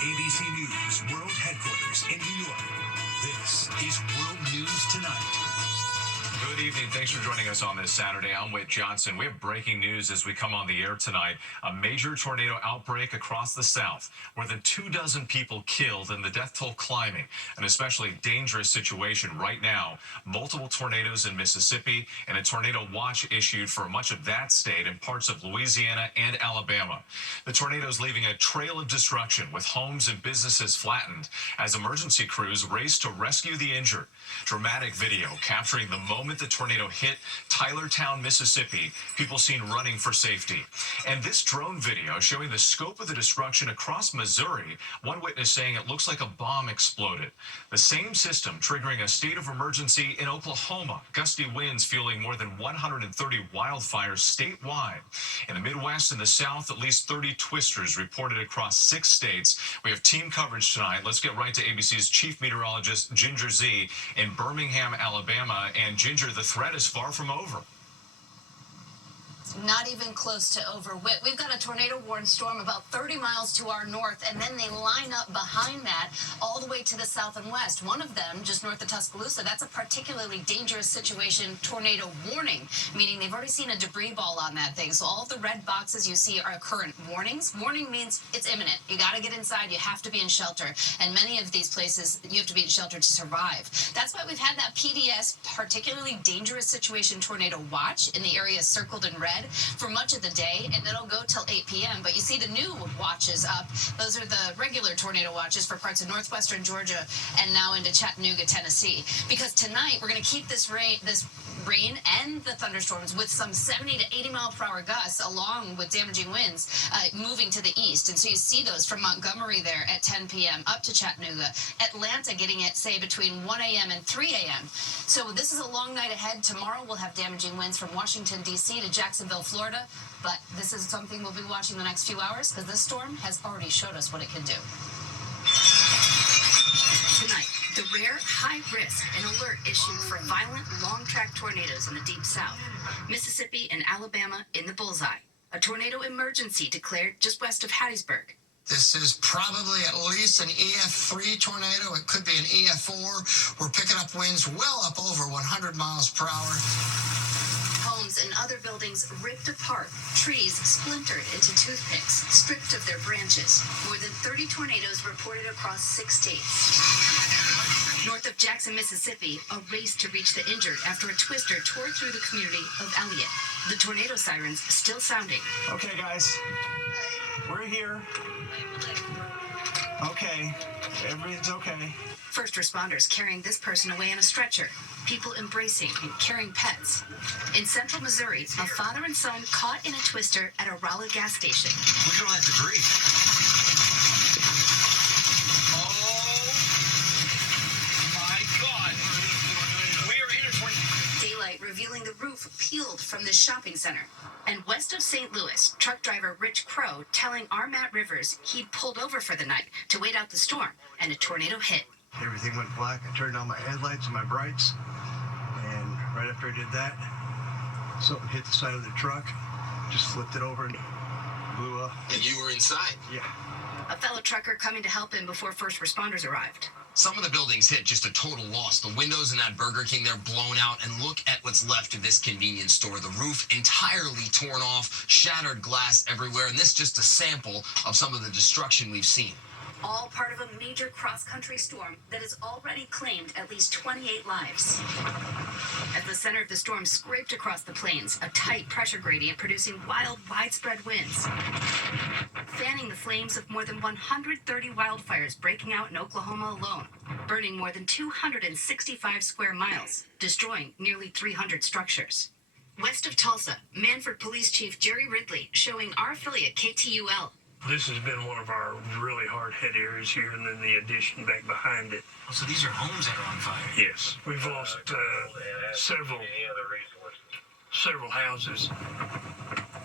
ABC News World Headquarters in New York. This is World News Tonight. Good evening. Thanks for joining us on this Saturday. I'm Whit Johnson. We have breaking news as we come on the air tonight. A major tornado outbreak across the South. More than 24 people killed and the death toll climbing. An especially dangerous situation right now. Multiple tornadoes in Mississippi and a tornado watch issued for much of that state and parts of Louisiana and Alabama. The tornadoes leaving a trail of destruction with homes and businesses flattened as emergency crews race to rescue the injured. Dramatic video capturing the moment the tornado hit Tylertown, Mississippi. People seen running for safety. And this drone video showing the scope of the destruction across Missouri. One witness saying it looks like a bomb exploded. The same system triggering a state of emergency in Oklahoma. Gusty winds fueling more than 130 wildfires statewide. In the Midwest and the South, at least 30 twisters reported across 6 states. We have team coverage tonight. Let's get right to ABC's chief meteorologist, Ginger Zee, in Birmingham, Alabama. And Ginger, the threat is far from over. Not even close to over. We've got a tornado-warned storm about 30 miles to our north, and then they line up behind that all the way to the south and west. One of them, just north of Tuscaloosa, that's a particularly dangerous situation tornado warning, meaning they've already seen a debris ball on that thing. So all of the red boxes you see are current warnings. Warning means it's imminent. You got to get inside. You have to be in shelter. And many of these places, you have to be in shelter to survive. That's why we've had that PDS, particularly dangerous situation tornado watch in the area circled in red for much of the day, and it'll go till 8 p.m. But you see the new watches up. Those are the regular tornado watches for parts of northwestern Georgia and now into Chattanooga, Tennessee. Because tonight we're going to keep this rain and the thunderstorms with some 70 to 80 mile per hour gusts along with damaging winds moving to the east. And so you see those from Montgomery there at 10 p.m. up to Chattanooga. Atlanta getting it, say, between 1 a.m. and 3 a.m. So this is a long night ahead. Tomorrow we'll have damaging winds from Washington, D.C. to Jacksonville, Florida. But this is something we'll be watching the next few hours because this storm has already showed us what it can do. Tonight, the rare high risk and alert issued for violent long-track tornadoes in the Deep South. Mississippi and Alabama in the bullseye. A tornado emergency declared just west of Hattiesburg. This is probably at least an EF3 tornado. It could be an EF4. We're picking up winds well up over 100 miles per hour. Homes and other buildings ripped apart, trees splintered into toothpicks, stripped of their branches. More than 30 tornadoes reported across 6 states. North of Jackson, Mississippi, a race to reach the injured after a twister tore through the community of Elliott. The tornado sirens still sounding. Okay, guys, we're here. Okay, everything's okay. First responders carrying this person away in a stretcher. People embracing and carrying pets. In central Missouri, a father and son caught in a twister at a Rolla gas station. Look at all that debris. Revealing the roof peeled from this shopping center. And west of St. Louis, truck driver Rich Crow telling our Matt Rivers he'd pulled over for the night to wait out the storm, and a tornado hit. Everything went black. I turned on my headlights and my brights, and right after I did that, something hit the side of the truck, just flipped it over and blew up. And you were inside? Yeah. A fellow trucker coming to help him before first responders arrived. Some of the buildings hit just a total loss. The windows in that Burger King, they're blown out. And look at what's left of this convenience store. The roof entirely torn off, shattered glass everywhere. And this is just a sample of some of the destruction we've seen. All part of a major cross-country storm that has already claimed at least 28 lives. As the center of the storm scraped across the plains, a tight pressure gradient producing wild, widespread winds, fanning the flames of more than 130 wildfires breaking out in Oklahoma alone, burning more than 265 square miles, destroying nearly 300 structures. West of Tulsa, Manford Police Chief Jerry Ridley showing our affiliate KTUL. This has been one of our really hard-hit areas here, and then the addition back behind it. Oh, so these are homes that are on fire? Yes. We've lost several houses.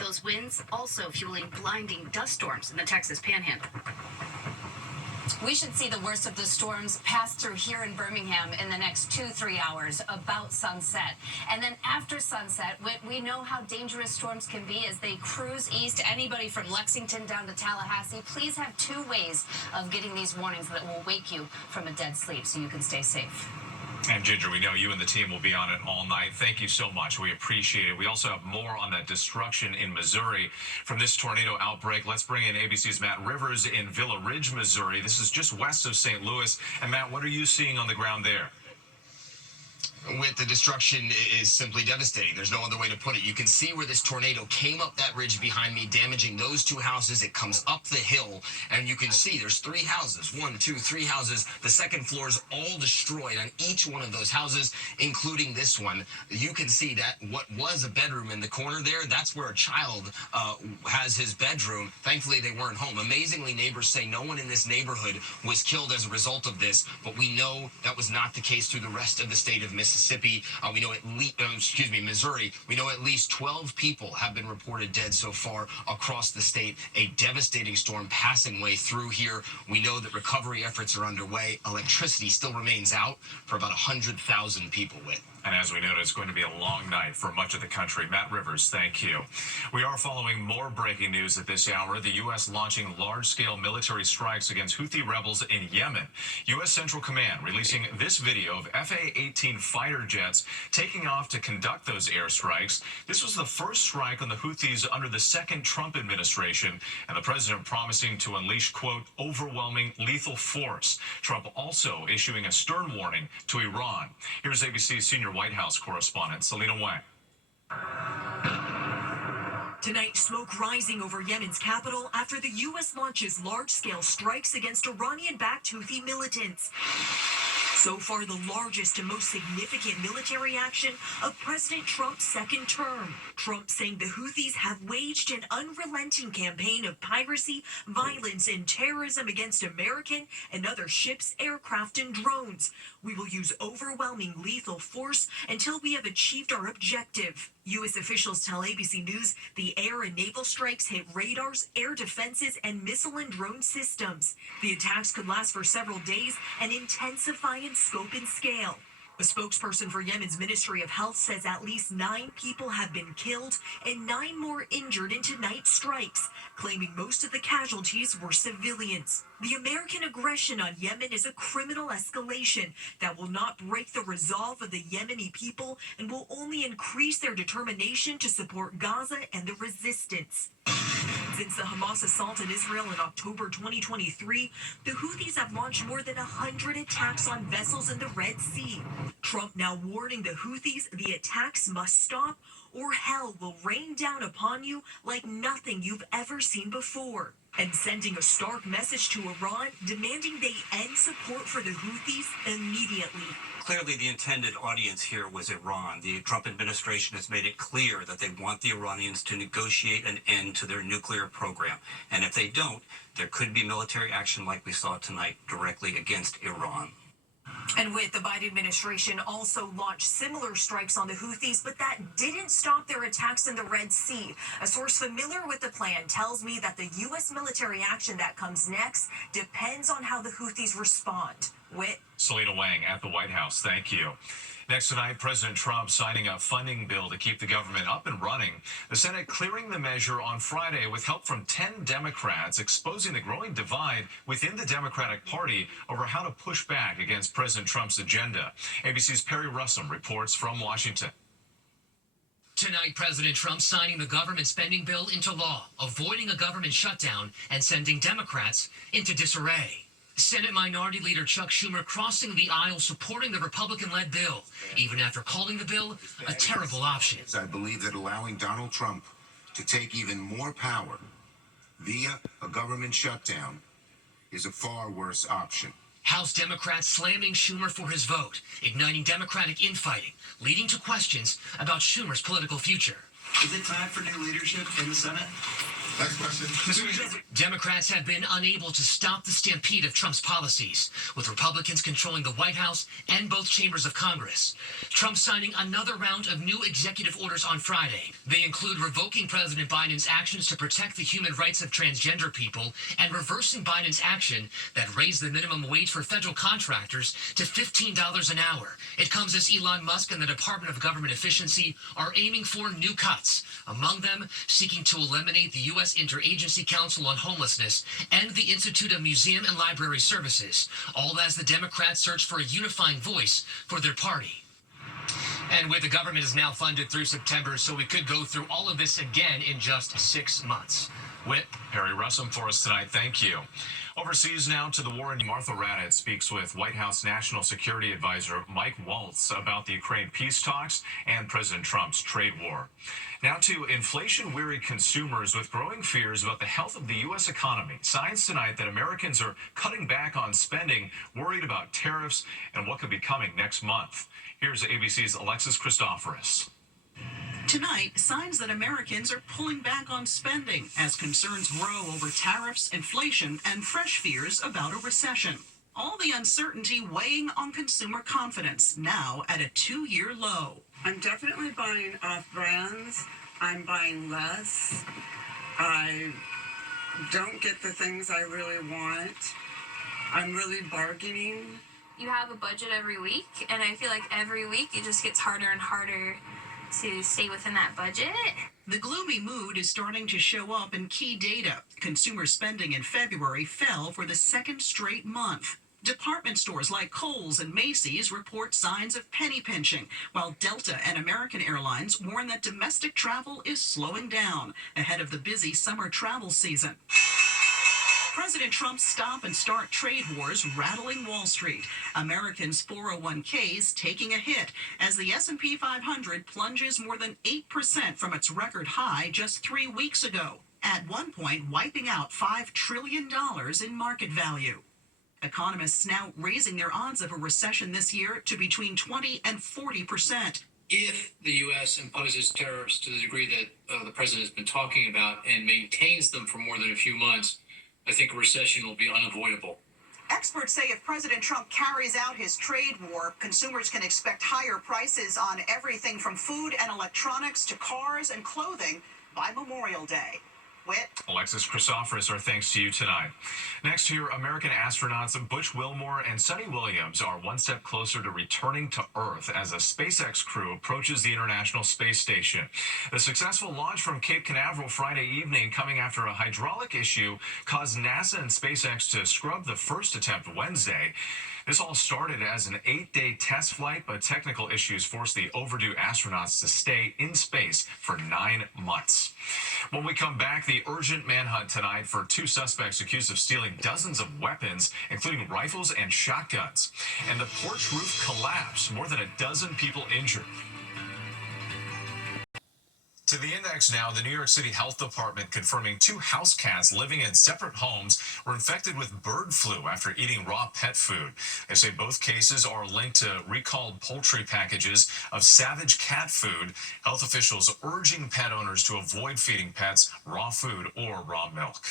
Those winds also fueling blinding dust storms in the Texas Panhandle. We should see the worst of the storms pass through here in Birmingham in the next 2-3 hours, about sunset. And then after sunset, we know how dangerous storms can be as they cruise east. Anybody from Lexington down to Tallahassee, please have 2 ways of getting these warnings that will wake you from a dead sleep so you can stay safe. And Ginger, we know you and the team will be on it all night. Thank you so much. We appreciate it. We also have more on that destruction in Missouri from this tornado outbreak. Let's bring in ABC's Matt Rivers in Villa Ridge, Missouri. This is just west of St. Louis. And Matt, what are you seeing on the ground there? With the destruction is simply devastating. There's no other way to put it. You can see where this tornado came up that ridge behind me, damaging those 2 houses. It comes up the hill, and you can see there's 3 houses. 1, 2, 3 houses. The second floor is all destroyed on each one of those houses, including this one. You can see that what was a bedroom in the corner there, that's where a child has his bedroom. Thankfully, they weren't home. Amazingly, neighbors say no one in this neighborhood was killed as a result of this, but we know that was not the case through the rest of the state of Mississippi. We know Missouri. We know at least 12 people have been reported dead so far across the state. A devastating storm passing way through here. We know that recovery efforts are underway. Electricity still remains out for about 100,000 people with. And as we noted, it's going to be a long night for much of the country. Matt Rivers, thank you. We are following more breaking news at this hour. The U.S. launching large-scale military strikes against Houthi rebels in Yemen. U.S. Central Command releasing this video of FA-18 fighter jets taking off to conduct those airstrikes. This was the first strike on the Houthis under the second Trump administration, and the president promising to unleash, quote, overwhelming lethal force. Trump also issuing a stern warning to Iran. Here's ABC's senior White House correspondent, Selena Wang. Tonight, smoke rising over Yemen's capital after the U.S. launches large-scale strikes against Iranian-backed Houthi militants. So far, the largest and most significant military action of President Trump's second term. Trump saying the Houthis have waged an unrelenting campaign of piracy, violence, and terrorism against American and other ships, aircraft, and drones. We will use overwhelming lethal force until we have achieved our objective. U.S. officials tell ABC News the air and naval strikes hit radars, air defenses, and missile and drone systems. The attacks could last for several days and intensify in scope and scale. A spokesperson for Yemen's Ministry of Health says at least 9 people have been killed and 9 more injured in tonight's strikes, claiming most of the casualties were civilians. The American aggression on Yemen is a criminal escalation that will not break the resolve of the Yemeni people and will only increase their determination to support Gaza and the resistance. Since the Hamas assault in Israel in October 2023, the Houthis have launched more than 100 attacks on vessels in the Red Sea. Trump now warning the Houthis the attacks must stop or hell will rain down upon you like nothing you've ever seen before. And sending a stark message to Iran, demanding they end support for the Houthis immediately. Clearly, the intended audience here was Iran. The Trump administration has made it clear that they want the Iranians to negotiate an end to their nuclear program. And if they don't, there could be military action like we saw tonight directly against Iran. And with the Biden administration also launched similar strikes on the Houthis, but that didn't stop their attacks in the Red Sea. A source familiar with the plan tells me that the U.S. military action that comes next depends on how the Houthis respond. Selena Wang at the White House. Thank you. Next tonight, President Trump signing a funding bill to keep the government up and running. The Senate clearing the measure on Friday with help from 10 Democrats, exposing the growing divide within the Democratic Party over how to push back against President Trump's agenda. ABC's Perry Russum reports from Washington. Tonight, President Trump signing the government spending bill into law, avoiding a government shutdown and sending Democrats into disarray. Senate Minority Leader Chuck Schumer crossing the aisle supporting the Republican-led bill, even after calling the bill a terrible option. I believe that allowing Donald Trump to take even more power via a government shutdown is a far worse option. House Democrats slamming Schumer for his vote, igniting Democratic infighting, leading to questions about Schumer's political future. Is it time for new leadership in the Senate? Next question. Democrats have been unable to stop the stampede of Trump's policies, with Republicans controlling the White House and both chambers of Congress. Trump signing another round of new executive orders on Friday. They include revoking President Biden's actions to protect the human rights of transgender people and reversing Biden's action that raised the minimum wage for federal contractors to $15 an hour. It comes as Elon Musk and the Department of Government Efficiency are aiming for new cuts, among them seeking to eliminate the U.S. Interagency Council on Homelessness and the Institute of Museum and Library Services, all as the Democrats search for a unifying voice for their party. And with the government is now funded through September, so we could go through all of this again in just 6 months. Whit. Harry Russum for us tonight. Thank you. Overseas now to the war in Martha Raddatz speaks with White House National Security Advisor Mike Waltz about the Ukraine peace talks and President Trump's trade war. Now to inflation-weary consumers with growing fears about the health of the U.S. economy. Signs tonight that Americans are cutting back on spending, worried about tariffs and what could be coming next month. Here's ABC's Alexis Christoforous. Tonight, signs that Americans are pulling back on spending as concerns grow over tariffs, inflation, and fresh fears about a recession. All the uncertainty weighing on consumer confidence, now at a 2-year low. I'm definitely buying off brands. I'm buying less. I don't get the things I really want. I'm really bargaining. You have a budget every week, and I feel like every week it just gets harder and harder to stay within that budget. The gloomy mood is starting to show up in key data. Consumer spending in February fell for the second straight month. Department stores like Kohl's and Macy's report signs of penny pinching, while Delta and American Airlines warn that domestic travel is slowing down ahead of the busy summer travel season. President Trump's stop-and-start trade wars rattling Wall Street. Americans' 401ks taking a hit as the S&P 500 plunges more than 8% from its record high just 3 weeks ago, at one point wiping out $5 trillion in market value. Economists now raising their odds of a recession this year to between 20 and 40%. If the U.S. imposes tariffs to the degree that the president has been talking about and maintains them for more than a few months, I think a recession will be unavoidable. Experts say if President Trump carries out his trade war, consumers can expect higher prices on everything from food and electronics to cars and clothing by Memorial Day. Whit. Alexis Christoforous, our thanks to you tonight. Next here, American astronauts Butch Wilmore and Sunny Williams are one step closer to returning to Earth as a SpaceX crew approaches the International Space Station. The successful launch from Cape Canaveral Friday evening, coming after a hydraulic issue, caused NASA and SpaceX to scrub the first attempt Wednesday. This all started as an 8-day test flight, but technical issues forced the overdue astronauts to stay in space for 9 months. When we come back, the urgent manhunt tonight for 2 suspects accused of stealing dozens of weapons, including rifles and shotguns. And the porch roof collapsed, more than a dozen people injured. To the index now, the New York City Health Department confirming 2 house cats living in separate homes were infected with bird flu after eating raw pet food. They say both cases are linked to recalled poultry packages of Savage cat food. Health officials urging pet owners to avoid feeding pets raw food or raw milk.